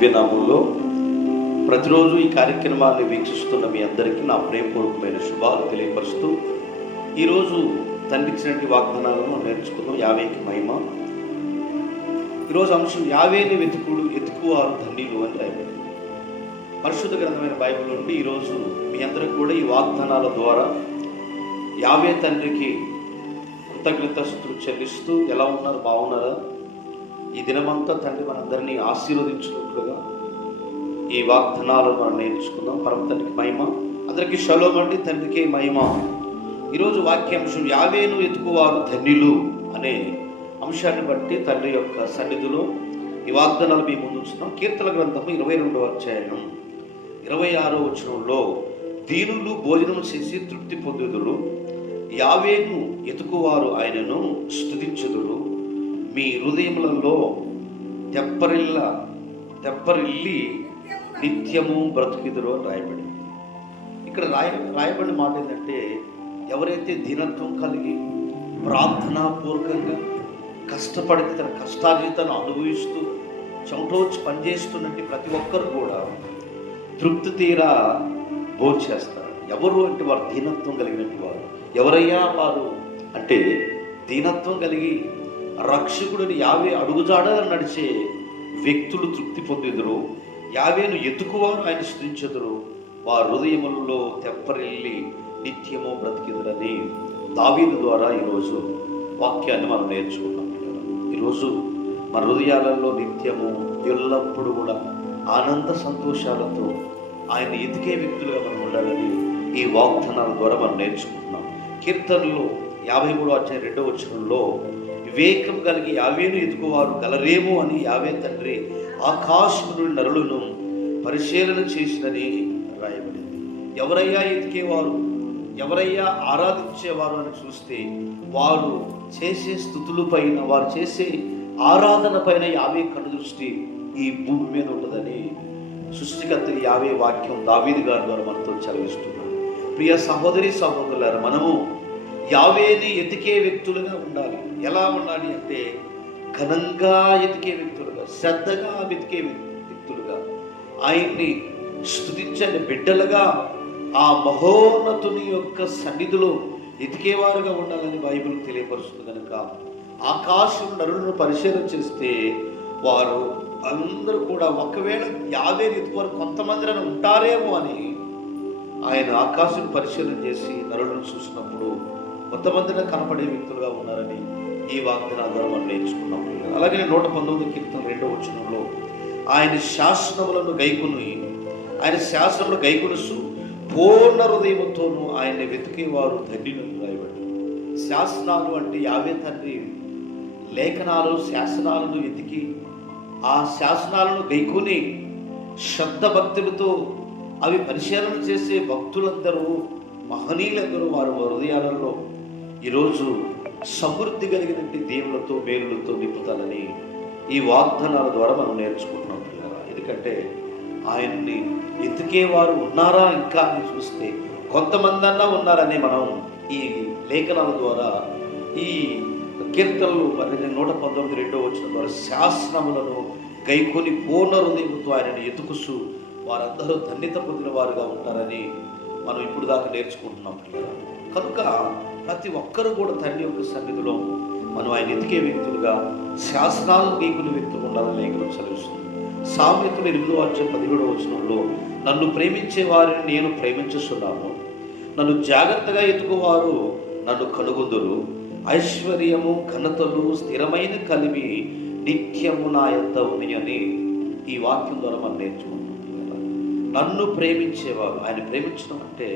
దివ్యనామంలో ప్రతిరోజు ఈ కార్యక్రమాన్ని వీక్షిస్తున్న మీ అందరికీ నా ప్రేమపూర్వకమైన శుభాలు తెలియపరుస్తూ ఈరోజు తండ్రి ఇచ్చినటువంటి వాగ్దానాలను మనం నేర్చుకుందాం. యావేకి మహిమ. ఈరోజు అంశం యావేని ఎతుకువారు ధన్యులు అని రాయబడింది పరిశుద్ధ గ్రంథమైన బైబిల్ నుండి. ఈరోజు మీ అందరికి కూడా ఈ వాగ్దానాల ద్వారా యావే తండ్రికి కృతజ్ఞతాస్తుతులు చెల్లిస్తూ ఎలా ఉన్నారు, బాగున్నారా? ఈ దినమంతా తండ్రి మనందరినీ ఆశీర్వదించినట్లుగా ఈ వాగ్దానాలను మనం నేర్చుకుందాం. పరమ తండ్రికి మహిమ. అందరికీ షలోమ్ అండి, తండ్రికి మహిమ. ఈరోజు వాక్యాంశం యావేను ఎతుకువారు ధన్యులు అనే అంశాన్ని బట్టి తండ్రి యొక్క సన్నిధిలో ఈ వాగ్దానాలు మీ ముందు ఉంచుతున్నాం. కీర్తన గ్రంథము 22వ అధ్యాయం 26వ వచనంలో దీనులు భోజనం చేసి తృప్తి పొందుదురు, యావేను ఎతుకువారు ఆయనను స్తుతించుదురు, మీ హృదయములలో తెప్పరిల్లి నిత్యము బ్రతుకుదురు అని రాయబడింది. ఇక్కడ రాయబడిన మాట ఏంటంటే, ఎవరైతే దీనత్వం కలిగి ప్రార్థనాపూర్వకంగా కష్టపడితే తన కష్టార్జితను అనుభవిస్తూ చెమటోచి పనిచేస్తున్నట్టు ప్రతి ఒక్కరు కూడా తృప్తి తీరా భోంచేస్తారు. ఎవరు అంటే వారు దీనత్వం కలిగినట్టు వారు. ఎవరయ్యా వారు అంటే, దీనత్వం కలిగి రక్షకుడిని యావే అడుగుజాడని నడిచే వ్యక్తులు తృప్తి పొందుదురు, యావేను ఎతుకువారు ఆయన స్తుతించుదురు, వారి హృదయములలో తెప్పరిల్లి నిత్యము బ్రతికిదురని దావీదు ద్వారా ఈరోజు వాక్యాన్ని మనం నేర్చుకున్నాం. ఈరోజు మన హృదయాలలో నిత్యము ఎల్లప్పుడూ కూడా ఆనంద సంతోషాలతో ఆయన ఎతికే వ్యక్తులుగా మనం ఉండాలని ఈ వాగ్దానాల ద్వారా మనం నేర్చుకుంటున్నాం. కీర్తనలో 53వ అధ్యాయం 2వ వచనంలో వివేకం కలిగి యావేను ఎతుకువారు గలరేమో అని యావే తండ్రి ఆకాశము నుండి నరులను పరిశీలన చేసినని రాయబడింది. ఎవరయ్యా ఎతికేవారు, ఎవరయ్యా ఆరాధించేవారు అని చూస్తే వారు చేసే స్తుతుల పైన, వారు చేసే ఆరాధన పైన యావే కన్ను దృష్టి ఈ భూమి మీద ఉంటుందని సృష్టికర్త యావే వాక్యం దావీదు గారి ద్వారా మనతో చదివిస్తున్నారు. ప్రియ సహోదరి సహోదరులారా, మనము యావేని ఎతికే వ్యక్తులుగా ఉండాలి. ఎలా ఉండాలి అంటే, ఘనంగా ఎతికే వ్యక్తులుగా, శ్రద్ధగా వెతికే వ్యక్తులుగా, ఆయన్ని స్తుతించే బిడ్డలుగా ఆ మహోన్నతుని యొక్క సన్నిధిలో ఎతికేవారుగా ఉండాలని బైబిల్ తెలియపరుస్తుంది. కనుక ఆకాశం నరులను పరిశీలన చేస్తే వారు అందరూ కూడా ఒకవేళ యావేని ఎతుకువారు కొంతమంది ఉంటారేమో అని ఆయన ఆకాశం పరిశీలన చేసి నరులను చూసినప్పుడు కొంతమందిన కనపడే వ్యక్తులుగా ఉన్నారని ఈ వాగ్దానాల ద్వారా మనం నేర్చుకున్నాం. అలాగే 119వ కీర్తన 2వ వచనంలో ఆయన శాసనములను గైకొని, ఆయన శాసనములు గైకొనుసు పూర్ణ హృదయముతోనూ ఆయన్ని వెతికేవారు ధన్యులు రాయబడి. శాసనాలు అంటే యావే తండ్రి లేఖనాలు, శాసనాలను వెతికి ఆ శాసనాలను గైకొని శ్రద్ధ భక్తులతో అవి పరిశీలన చేసే భక్తులందరూ, మహనీయులందరూ వారి హృదయాలలో ఈరోజు సమృద్ధి కలిగినటువంటి దేవులతో మేలులతో నింపుతానని ఈ వాగ్దానాల ద్వారా మనం నేర్చుకుంటున్నాం. ఎందుకంటే ఆయన్ని ఎతికేవారు ఉన్నారా ఇంకా అని చూస్తే కొంతమంది అన్నా ఉన్నారని మనం ఈ లేఖనాల ద్వారా, ఈ కీర్తనలు 119 2వ వచనం ద్వారా శాసనములను గైకొని పూర్ణ హృదయంతో ఆయనను ఎతుకుసు వారందరూ ధన్యత పొందిన వారుగా ఉంటారని మనం ఇప్పుడు దాకా నేర్చుకుంటున్నాం. కనుక ప్రతి ఒక్కరూ కూడా తండ్రి యొక్క సన్నిధిలో మనం ఆయన ఎతికే వ్యక్తులుగా, శాసనాలను గీకునే వ్యక్తులు ఉండాలని లేఖనం చదివిస్తుంది. సామెతలు 8వ అధ్యాయం 17వ వచనంలో నన్ను ప్రేమించే వారిని నేను ప్రేమించుస్తున్నాను, నన్ను జాగ్రత్తగా ఎతుకువారు నన్ను కనుగొందురు, ఐశ్వర్యము ఘనతలు స్థిరమైన కలిమి నిత్యము నా యొద్ద ఉంది అని ఈ వాక్యం ద్వారా మనం నేర్చుకుంటున్నాం. నన్ను ప్రేమించేవారు, ఆయన ప్రేమించడం అంటే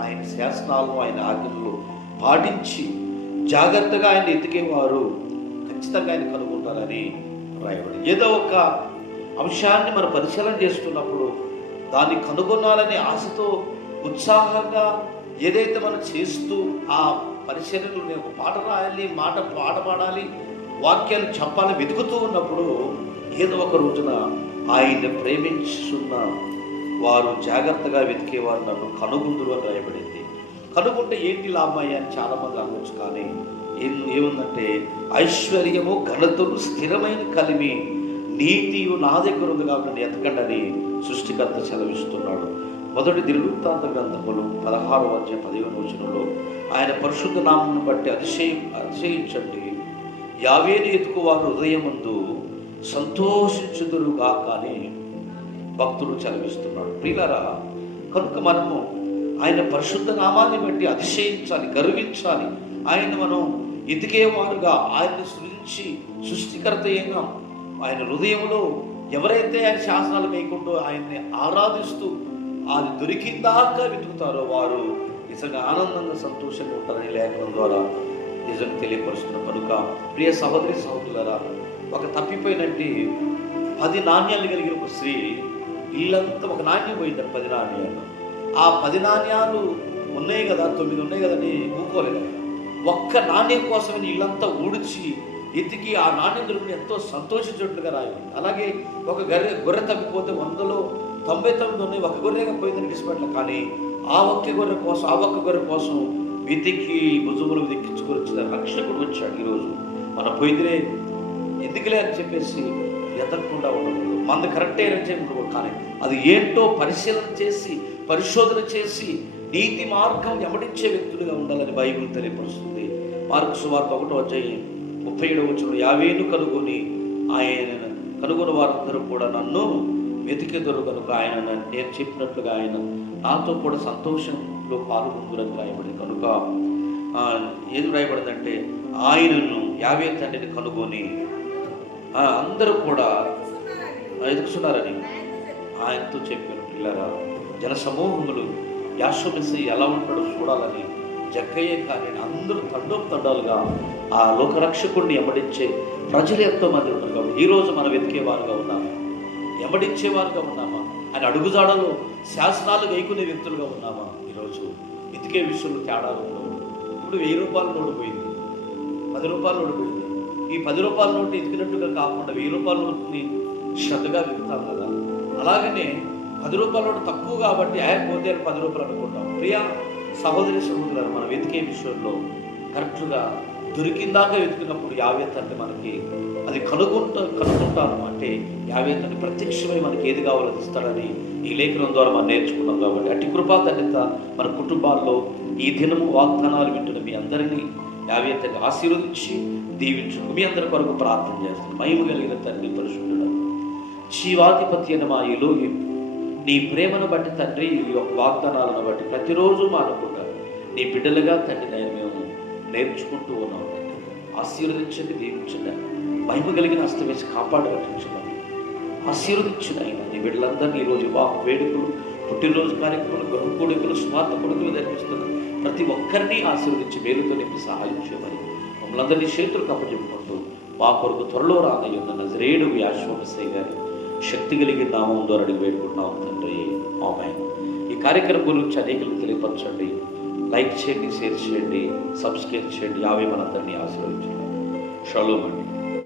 ఆయన శాసనాలను, ఆయన ఆజ్ఞలు పాటించి జాగ్రత్తగా ఆయన ఎతికేవారు ఖచ్చితంగా ఆయన కనుగొంటారని రాయబడి. ఏదో ఒక అంశాన్ని మనం పరిశీలన చేస్తున్నప్పుడు దాన్ని కనుగొనాలనే ఆశతో, ఉత్సాహంగా ఏదైతే మనం చేస్తూ ఆ పరిశీలనలు ఒక పాట రాయాలి, పాట పాడాలి, వాక్యాలు చెప్పాలి వెతుకుతూ ఉన్నప్పుడు ఏదో ఒక రోజున ఆయన్ని ప్రేమించున్న వారు జాగ్రత్తగా వెతికేవారు నన్ను కనుగొందురు అని రాయబడింది. కనుగొంటే ఏంటి లాభమయ్యా అని చాలామంది అనవచ్చు. కానీ ఏముందంటే ఐశ్వర్యము ఘనతలు స్థిరమైన కలిమి నీతి నా దగ్గర ఉంది కాబట్టి ఎతకండి అని సృష్టికర్త సెలవిస్తున్నాడు. మొదటి దినవృత్తాంత గ్రంథములు 16వ అధ్యాయం 15వ వచనంలో ఆయన పరిశుద్ధ నామమును బట్టి అతిశయించండి, యావేని ఎతుకు వారు హృదయమందు సంతోషించుదురుగా కానీ భక్తుడు సెలవిస్తున్నాడు. ప్రియులారా, కనుక మనము ఆయన పరిశుద్ధ నామాన్ని బట్టి అతిశయించాలి, గర్వించాలి. ఆయన మనం ఎతికేవారుగా, ఆయన్ని సృష్టికర్త అయిన ఆయన హృదయంలో ఎవరైతే ఆయన శాసనాలు వేయకుండా ఆయన్ని ఆరాధిస్తూ అది దొరికిందాకా వెతుకుతారో వారు నిజంగా ఆనందంగా సంతోషంగా ఉంటారని లేఖనం ద్వారా నిజంగా తెలియపరుస్తున్న కనుక ప్రియ సహోదరి సహోదరులారా, ఒక తప్పిపోయినట్టు 10 నాణ్యాలు కలిగిన ఒక స్త్రీ ఇల్లంతా, ఒక నాణ్యం పోయిందండి 10 నాణ్యాలు. ఆ 10 నాణ్యాలు ఉన్నాయి కదా, 9 ఉన్నాయి కదని ఊకోలేదు. ఒక్క నాణ్యం కోసమని ఇల్లంతా ఊడ్చి ఎతికి ఆ నాణ్యం దొరికి ఎంతో సంతోషించినట్లుగా రాయండి. అలాగే ఒక గొర్రె తప్పిపోతే 100లో 99 ఉన్నాయి, ఒక గొర్రెగా పోయిందని విడిచిపెట్టలే. కానీ ఆ ఒక్క గొర్రె కోసం వెతికి భుజములు వెతికించుకొని వచ్చిన రక్షకుడు వచ్చాడు. ఈరోజు మన పోయిదిలే ఎందుకులే అని చెప్పేసి ఎతకకుండా ఉండకూడదు. మంది కరెక్టే అని చెప్పకూడదు. కానీ అది ఏంటో పరిశోధన చేసి నీతి మార్గం ఎమడించే వ్యక్తులుగా ఉండాలని బైబిల్ తెలియపరుస్తుంది. మార్కు సువార్త 1వ అధ్యాయం 37వ వచనంలో యావేను కనుగొని ఆయన కనుగొని వారందరూ కూడా నన్ను వెతికెదరు కనుక ఆయన నేను చెప్పినట్లుగా ఆయన నాతో కూడా సంతోషంలో పాల్గొందురని రాయబడింది. కనుక ఏది రాయబడిందంటే ఆయనను యావే తండ్రిని కనుగొని అందరూ కూడా ఎదుగుతున్నారని ఆయనతో చెప్పారు. పిల్లరా, జన సమూహములు యాషోమెస్సీ ఎలా ఉంటాడో చూడాలని జక్కయ్యే కానీ అందరూ తండాలుగా ఆ లోకరక్షకుడిని ఎమ్మడించే ప్రజలు ఎంతో మంది ఉన్నారు. కాబట్టి ఈరోజు మనం వెతికేవారుగా ఉన్నామా, ఎమ్మడించేవారుగా ఉన్నామా, ఆయన అడుగుజాడలో శాసనాలు వేయకునే వ్యక్తులుగా ఉన్నామా? ఈరోజు వెతికే విషయంలో తేడాలు ఉండవు. ఇప్పుడు 1000 రూపాయల నోటు పోయింది, 10 రూపాయల నోటు పోయింది. ఈ 10 రూపాయల నోటు ఎతికినట్టుగా కాకుండా 1000 రూపాయల నోటుని శ్రద్ధగా వెతుకుతాం కదా. అలాగనే 10 రూపాయల నోటు తక్కువ కాబట్టి పోతే 10 రూపాయలు అనుకుంటాం. ప్రియా సహోదరి సహోదరులు, మనం వెతికే విషయంలో కరెక్ట్గా దొరికిందాక వెతికినప్పుడు యావే తండ్రి మనకి అది కనుక్కుంటాను అంటే యావే తండ్రి ప్రత్యక్షమై మనకి ఏది కావాలో ఇస్తాడని ఈ లేఖనం ద్వారా మనం నేర్చుకున్నాం. కాబట్టి అట్టి కృపా తండ్రిత మన కుటుంబాల్లో ఈ దినము వాగ్దానాలు వింటున్న మీ అందరినీ యావే తండ్రి ఆశీర్వదించి దీవించు. మీ అందరి కొరకు ప్రార్థన చేస్తున్నాను. మహిమ కలిగిన తండ్రి, పరిశుద్ధుడు, జీవాధిపతి అయిన మా ఎలోహిం, నీ ప్రేమను బట్టి తండ్రి, ఈ యొక్క వాగ్దానాలను బట్టి ప్రతిరోజు మానకుండా నీ బిడ్డలుగా తండ్రి మేము నేర్చుకుంటూ ఉన్నాం. ఆశీర్వదించండి, దీవించండి, మహిమ కలిగిన హస్తవేసి కాపాడు రక్షించమని ఆశీర్వదించిన ఆయన నీ బిడ్డలందరినీ ఈరోజు వివాహ వేడుకలు, పుట్టినరోజు కార్యక్రమాలు, గృహ కూడికలు, స్వార్థ కొడుకులు జరిపిస్తున్న ప్రతి ఒక్కరిని ఆశీర్వదించి మేలుతో నింపి సహాయం చేయమని మమ్మల్ని అందరినీ చేతులకు అప్పచెప్పుకుంటూ మా కొరకు త్వరలో రానయ్యున్న నజరేయుడు యాషోమెస్సీ గారి శక్తి కలిగిన నామం ద్వారా అడిగి వేడుకుంటున్నాం తండ్రి, ఆమేన్. ఈ కార్యక్రమం గురించి అనేకలకు తెలియపరచండి, లైక్ చేయండి, షేర్ చేయండి, సబ్స్క్రైబ్ చేయండి. యావే మనందరినీ ఆశీర్వదించండి. షలోమ్ అండి.